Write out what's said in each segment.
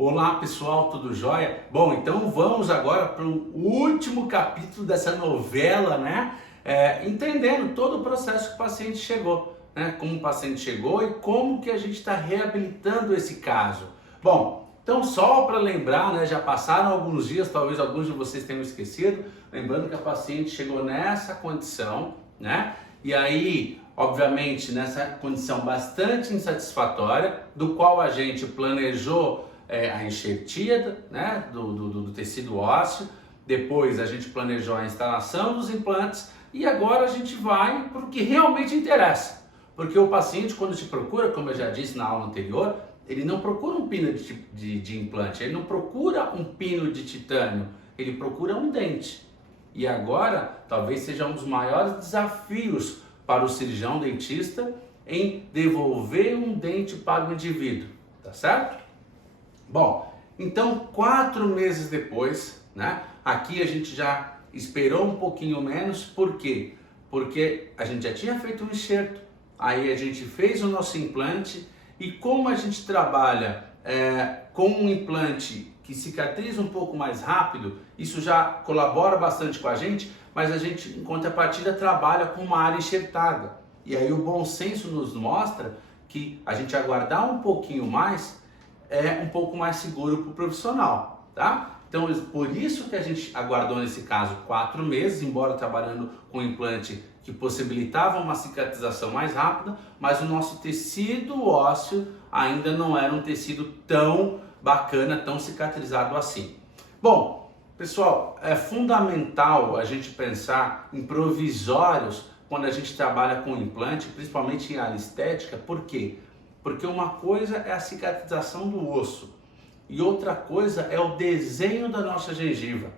Olá pessoal, tudo jóia? Bom, então vamos agora para o último capítulo dessa novela, né? Entendendo todo o processo que o paciente chegou, né? Como o paciente chegou e como que a gente está reabilitando esse caso. Bom, então só para lembrar, né? Já passaram alguns dias, talvez alguns de vocês tenham esquecido, lembrando que a paciente chegou nessa condição, né? E aí, obviamente, nessa condição bastante insatisfatória, do qual a gente planejou a enxertia, né, do tecido ósseo, depois a gente planejou a instalação dos implantes e agora a gente vai para o que realmente interessa. Porque o paciente, quando te procura, como eu já disse na aula anterior, ele não procura um pino de implante, ele não procura um pino de titânio, ele procura um dente. E agora, talvez seja um dos maiores desafios para o cirurgião dentista em devolver um dente para o indivíduo, tá certo? Bom, então 4 meses depois, né? Aqui a gente já esperou um pouquinho menos, por quê? Porque a gente já tinha feito um enxerto, aí a gente fez o nosso implante e como a gente trabalha com um implante que cicatriza um pouco mais rápido, isso já colabora bastante com a gente, mas a gente, em contrapartida, trabalha com uma área enxertada. E aí o bom senso nos mostra que a gente aguardar um pouquinho mais é um pouco mais seguro para o profissional, tá? Então, por isso que a gente aguardou nesse caso 4 meses, embora trabalhando com implante que possibilitava uma cicatrização mais rápida, mas o nosso tecido ósseo ainda não era um tecido tão bacana, tão cicatrizado assim. Bom, pessoal, é fundamental a gente pensar em provisórios quando a gente trabalha com implante, principalmente em área estética. Por quê? Porque uma coisa é a cicatrização do osso e outra coisa é o desenho da nossa gengiva,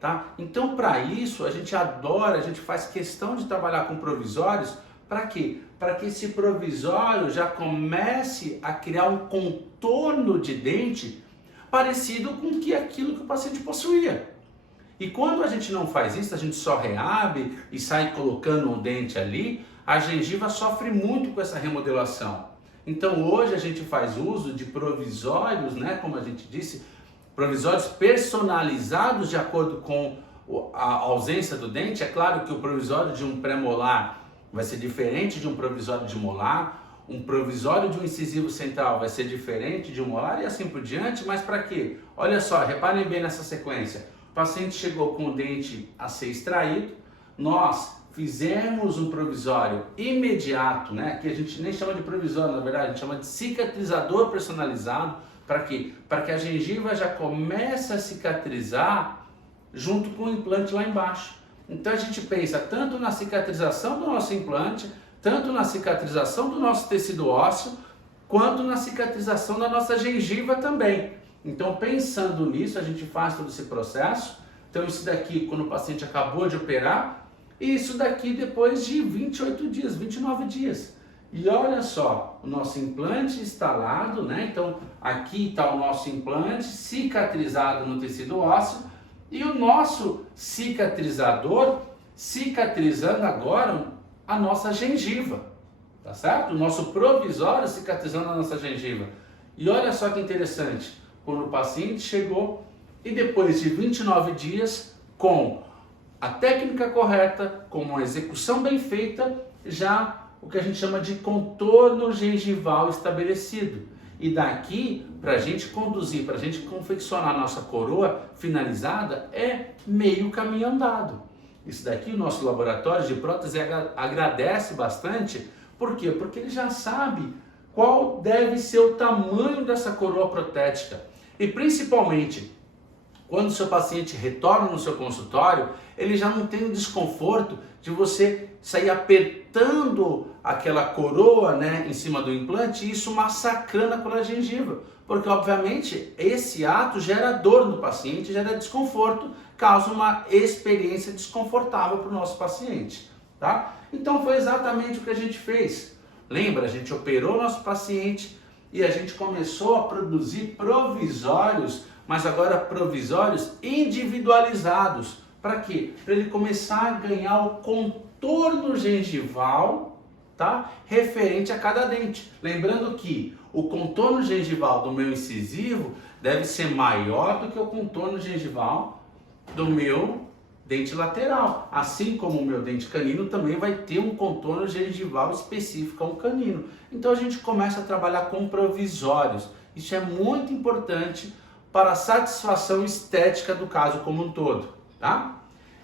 tá? Então, para isso, a gente faz questão de trabalhar com provisórios. Para quê? Para que esse provisório já comece a criar um contorno de dente parecido com aquilo que o paciente possuía. E quando a gente não faz isso, a gente só reabre e sai colocando um dente ali, a gengiva sofre muito com essa remodelação. Então hoje a gente faz uso de provisórios, né, como a gente disse, provisórios personalizados de acordo com a ausência do dente. É claro que o provisório de um pré-molar vai ser diferente de um provisório de molar, um provisório de um incisivo central vai ser diferente de um molar e assim por diante, mas para quê? Olha só, reparem bem nessa sequência. O paciente chegou com o dente a ser extraído, nós fizemos um provisório imediato, né? Que a gente nem chama de provisório, na verdade, a gente chama de cicatrizador personalizado. Para quê? Para que a gengiva já comece a cicatrizar junto com o implante lá embaixo. Então a gente pensa tanto na cicatrização do nosso implante, tanto na cicatrização do nosso tecido ósseo, quanto na cicatrização da nossa gengiva também. Então, pensando nisso, a gente faz todo esse processo. Então, isso daqui quando o paciente acabou de operar, e isso daqui depois de 28 dias, 29 dias. E olha só, o nosso implante instalado, né? Então, aqui está o nosso implante cicatrizado no tecido ósseo e o nosso cicatrizador cicatrizando agora a nossa gengiva, tá certo? O nosso provisório cicatrizando a nossa gengiva. E olha só que interessante, quando o paciente chegou e depois de 29 dias, com a técnica correta, com uma execução bem feita, já o que a gente chama de contorno gengival estabelecido. E daqui, para a gente conduzir, para a gente confeccionar a nossa coroa finalizada, é meio caminho andado. Isso daqui o nosso laboratório de prótese agradece bastante. Por quê? Porque ele já sabe qual deve ser o tamanho dessa coroa protética. E principalmente, quando o seu paciente retorna no seu consultório, ele já não tem o desconforto de você sair apertando aquela coroa, né, em cima do implante e isso massacrando aquela gengiva. Porque, obviamente, esse ato gera dor no paciente, gera desconforto, causa uma experiência desconfortável para o nosso paciente, tá? Então, foi exatamente o que a gente fez. Lembra? A gente operou nosso paciente e a gente começou a produzir provisórios, mas agora provisórios individualizados. Para quê? Para ele começar a ganhar o contorno gengival, tá? Referente a cada dente. Lembrando que o contorno gengival do meu incisivo deve ser maior do que o contorno gengival do meu dente lateral. Assim como o meu dente canino também vai ter um contorno gengival específico ao canino. Então a gente começa a trabalhar com provisórios. Isso é muito importante para a satisfação estética do caso como um todo, tá?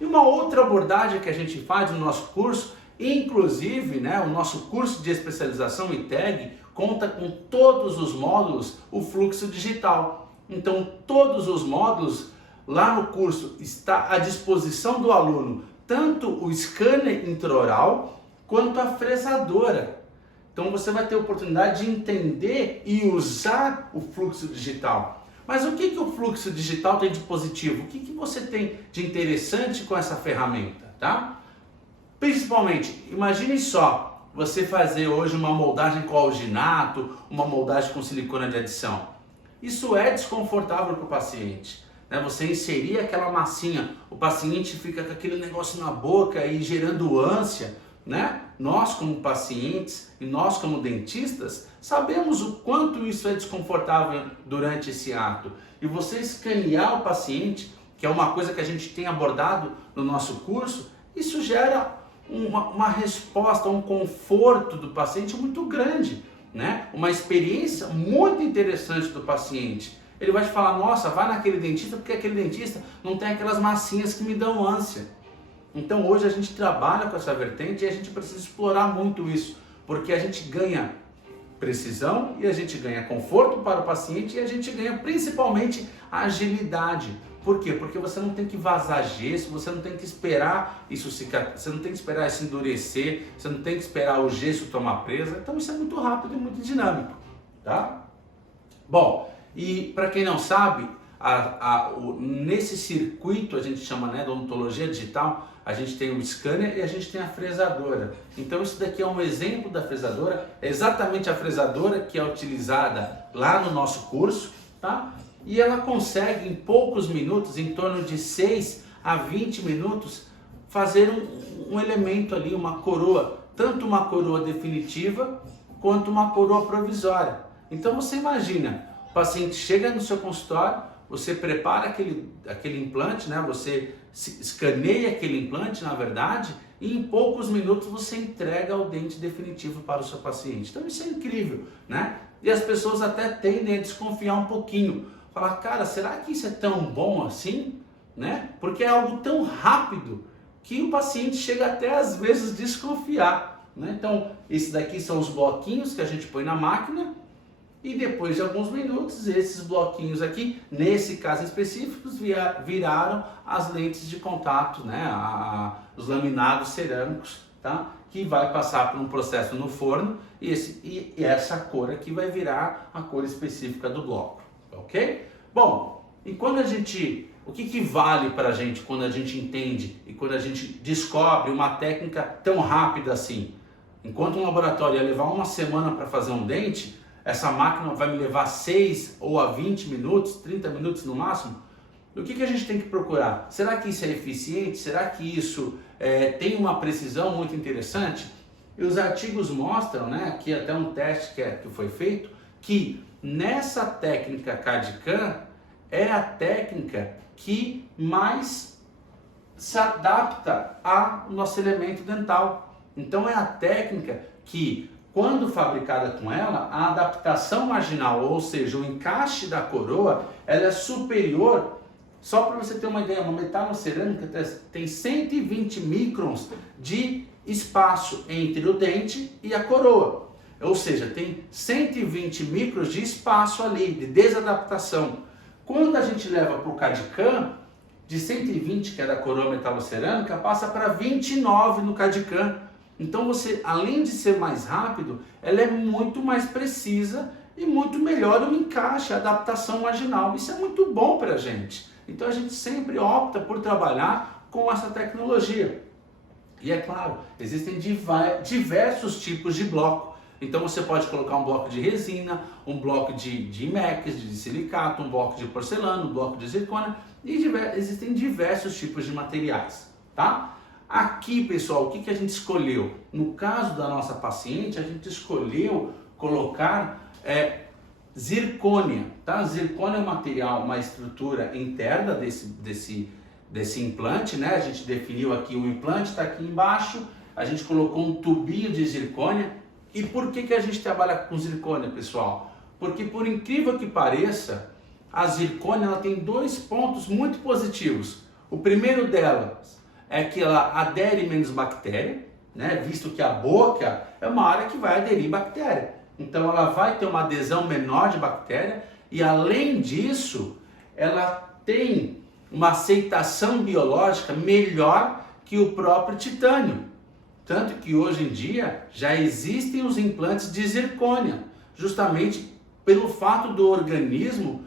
E uma outra abordagem que a gente faz no nosso curso, inclusive, né, o nosso curso de especialização em TAG conta com todos os módulos, o fluxo digital. Então, todos os módulos lá no curso está à disposição do aluno, tanto o scanner intraoral quanto a fresadora. Então, você vai ter a oportunidade de entender e usar o fluxo digital. Mas o que o fluxo digital tem de positivo? O que você tem de interessante com essa ferramenta, tá? Principalmente, imagine só, você fazer hoje uma moldagem com alginato, uma moldagem com silicone de adição. Isso é desconfortável para o paciente, né? Você inserir aquela massinha, o paciente fica com aquele negócio na boca e gerando ânsia, né? Nós como pacientes e nós como dentistas sabemos o quanto isso é desconfortável durante esse ato. E você escanear o paciente, que é uma coisa que a gente tem abordado no nosso curso, isso gera uma resposta, um conforto do paciente muito grande, né? Uma experiência muito interessante do paciente. Ele vai te falar, nossa, vai naquele dentista porque aquele dentista não tem aquelas massinhas que me dão ânsia. Então hoje a gente trabalha com essa vertente e a gente precisa explorar muito isso, porque a gente ganha precisão e a gente ganha conforto para o paciente e a gente ganha principalmente agilidade. Por quê? Porque você não tem que vazar gesso, você não tem que esperar isso você não tem que esperar isso endurecer, você não tem que esperar o gesso tomar presa. Então isso é muito rápido e muito dinâmico, tá? Bom, e para quem não sabe, nesse circuito a gente chama, né, de odontologia digital, a gente tem o scanner e a gente tem a fresadora. Então isso daqui é um exemplo da fresadora, é exatamente a fresadora que é utilizada lá no nosso curso, tá? E ela consegue em poucos minutos, em torno de 6 a 20 minutos, fazer um elemento ali, uma coroa, tanto uma coroa definitiva quanto uma coroa provisória. Então você imagina, o paciente chega no seu consultório, você prepara aquele implante, né? Você escaneia aquele implante, na verdade, e em poucos minutos você entrega o dente definitivo para o seu paciente. Então isso é incrível, né? E as pessoas até tendem a desconfiar um pouquinho. Falar, cara, será que isso é tão bom assim? Né? Porque é algo tão rápido que o paciente chega até às vezes desconfiar, né? Então, esses daqui são os bloquinhos que a gente põe na máquina e depois de alguns minutos, esses bloquinhos aqui, nesse caso específico, viraram as lentes de contato, né? Os laminados cerâmicos, tá? Que vai passar por um processo no forno e essa cor aqui vai virar a cor específica do bloco, ok? Bom, e quando o que vale para a gente quando a gente entende e quando a gente descobre uma técnica tão rápida assim? Enquanto um laboratório ia levar uma semana para fazer um dente, essa máquina vai me levar 6 ou a 20 minutos, 30 minutos no máximo. O que a gente tem que procurar? Será que isso é eficiente? Será que isso tem uma precisão muito interessante? E os artigos mostram, né, aqui até um teste que foi feito, que nessa técnica CAD/CAM é a técnica que mais se adapta ao nosso elemento dental. Então é a técnica que, quando fabricada com ela, a adaptação marginal, ou seja, o encaixe da coroa, ela é superior. Só para você ter uma ideia, uma metalocerâmica tem 120 microns de espaço entre o dente e a coroa. Ou seja, tem 120 microns de espaço ali, de desadaptação. Quando a gente leva para o CAD/CAM, de 120, que é da coroa metalocerâmica, passa para 29 no CAD/CAM. Então você, além de ser mais rápido, ela é muito mais precisa e muito melhor o encaixe, a adaptação marginal. Isso é muito bom para a gente. Então a gente sempre opta por trabalhar com essa tecnologia. E é claro, existem diversos tipos de bloco. Então você pode colocar um bloco de resina, um bloco de IMEX, de silicato, um bloco de porcelana, um bloco de zircônia, e existem diversos tipos de materiais, tá? Aqui, pessoal, o que a gente escolheu? No caso da nossa paciente, a gente escolheu colocar zircônia, tá? Zircônia é um material, uma estrutura interna desse implante, né? A gente definiu aqui, o implante está aqui embaixo, a gente colocou um tubinho de zircônia. E por que a gente trabalha com zircônia, pessoal? Porque, por incrível que pareça, a zircônia ela tem dois pontos muito positivos. O primeiro delas é que ela adere menos bactéria, né? Visto que a boca é uma área que vai aderir bactéria. Então ela vai ter uma adesão menor de bactéria e, além disso, ela tem uma aceitação biológica melhor que o próprio titânio. Tanto que hoje em dia já existem os implantes de zircônia, justamente pelo fato do organismo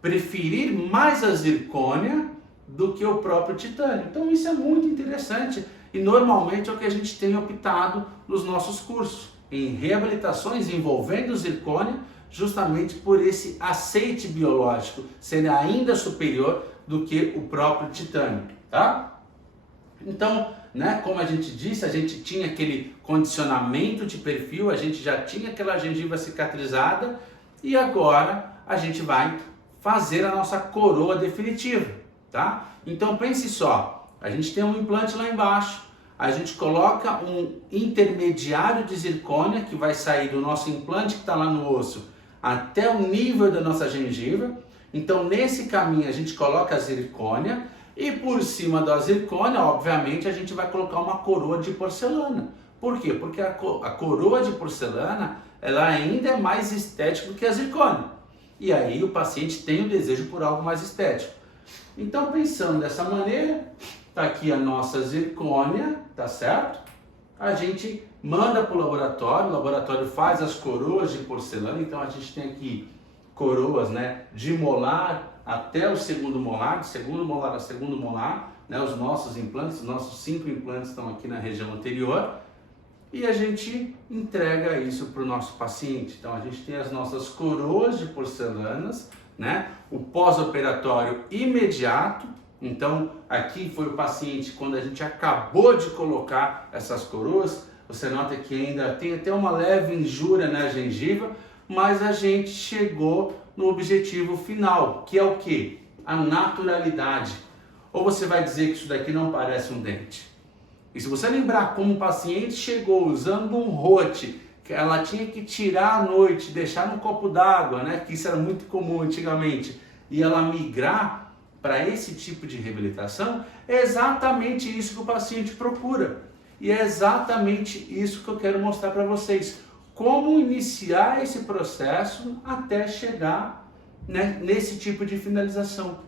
preferir mais a zircônia do que o próprio titânio. Então isso é muito interessante e normalmente é o que a gente tem optado nos nossos cursos, em reabilitações envolvendo zircônia, justamente por esse aceite biológico ser ainda superior do que o próprio titânio, tá? Então, né, como a gente disse, a gente tinha aquele condicionamento de perfil, a gente já tinha aquela gengiva cicatrizada e agora a gente vai fazer a nossa coroa definitiva, tá? Então pense só, a gente tem um implante lá embaixo, a gente coloca um intermediário de zircônia que vai sair do nosso implante que está lá no osso até o nível da nossa gengiva. Então nesse caminho a gente coloca a zircônia e por cima da zircônia, obviamente, a gente vai colocar uma coroa de porcelana. Por quê? Porque a coroa de porcelana ela ainda é mais estética do que a zircônia. E aí o paciente tem o desejo por algo mais estético. Então pensando dessa maneira, tá aqui a nossa zircônia, tá certo? A gente manda para o laboratório faz as coroas de porcelana, então a gente tem aqui coroas, né, de molar até o segundo molar, do segundo molar a segundo molar, né, os nossos implantes, os nossos 5 implantes estão aqui na região anterior e a gente entrega isso para o nosso paciente. Então a gente tem as nossas coroas de porcelanas, né, o pós-operatório imediato. Então aqui foi o paciente quando a gente acabou de colocar essas coroas, você nota que ainda tem até uma leve injúria na gengiva, mas a gente chegou no objetivo final, que é o que? A naturalidade. Ou você vai dizer que isso daqui não parece um dente? E se você lembrar como o paciente chegou usando um rote, que ela tinha que tirar à noite, deixar no copo d'água, né? Que isso era muito comum antigamente, e ela migrar para esse tipo de reabilitação, é exatamente isso que o paciente procura. E é exatamente isso que eu quero mostrar para vocês. Como iniciar esse processo até chegar, né, nesse tipo de finalização,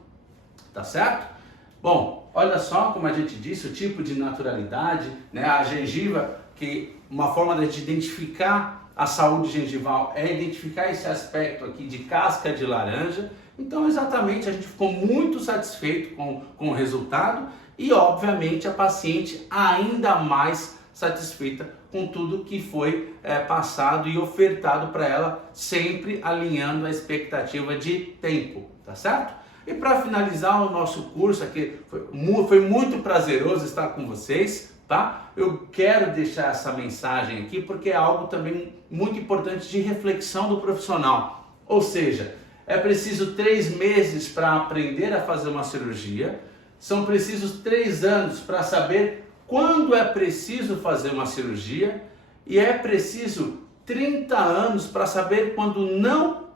tá certo? Bom, olha só como a gente disse, o tipo de naturalidade, né, a gengiva, que uma forma de a gente identificar a saúde gengival é identificar esse aspecto aqui de casca de laranja. Então exatamente a gente ficou muito satisfeito com o resultado e obviamente a paciente ainda mais satisfeita com tudo que foi passado e ofertado para ela, sempre alinhando a expectativa de tempo, tá certo? E para finalizar o nosso curso aqui, foi muito prazeroso estar com vocês, tá? Eu quero deixar essa mensagem aqui porque é algo também muito importante de reflexão do profissional. Ou seja, é preciso 3 meses para aprender a fazer uma cirurgia, são precisos 3 anos para saber quando é preciso fazer uma cirurgia e é preciso 30 anos para saber quando não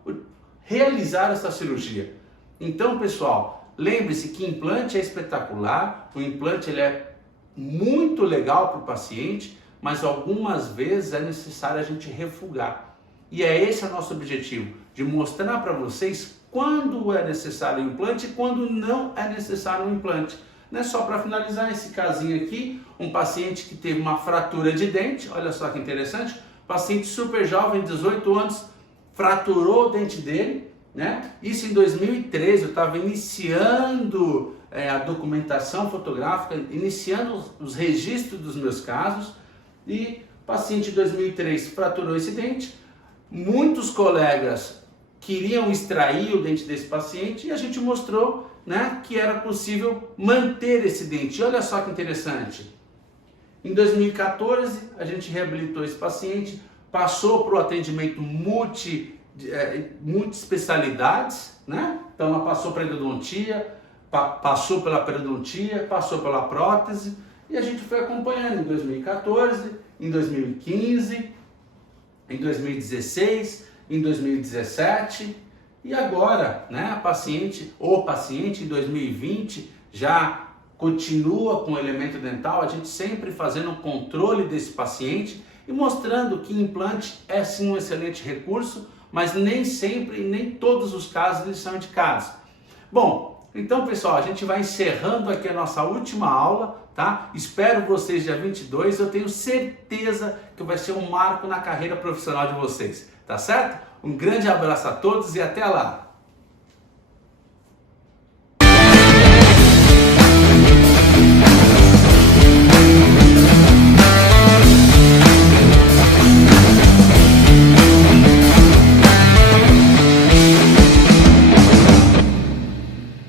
realizar essa cirurgia. Então, pessoal, lembre-se que implante é espetacular, o implante ele é muito legal para o paciente, mas algumas vezes é necessário a gente refugar. E é esse o nosso objetivo, de mostrar para vocês quando é necessário o implante e quando não é necessário o implante. Né? Só para finalizar esse casinho aqui, um paciente que teve uma fratura de dente, olha só que interessante, paciente super jovem, 18 anos, fraturou o dente dele, né? Isso em 2013, eu estava iniciando a documentação fotográfica, iniciando os registros dos meus casos, e paciente de 2003 fraturou esse dente, muitos colegas queriam extrair o dente desse paciente e a gente mostrou, né, que era possível manter esse dente. Olha só que interessante. Em 2014, a gente reabilitou esse paciente, passou para o atendimento multi-especialidades, né? Então ela passou para a endodontia, passou pela periodontia, passou pela prótese, e a gente foi acompanhando em 2014, em 2015, em 2016, em 2017, e agora, né, o paciente em 2020 já continua com o elemento dental, a gente sempre fazendo o controle desse paciente e mostrando que implante é sim um excelente recurso, mas nem sempre, nem todos os casos eles são indicados. Bom, então pessoal, a gente vai encerrando aqui a nossa última aula, tá? Espero vocês dia 22, eu tenho certeza que vai ser um marco na carreira profissional de vocês, tá certo? Um grande abraço a todos e até lá!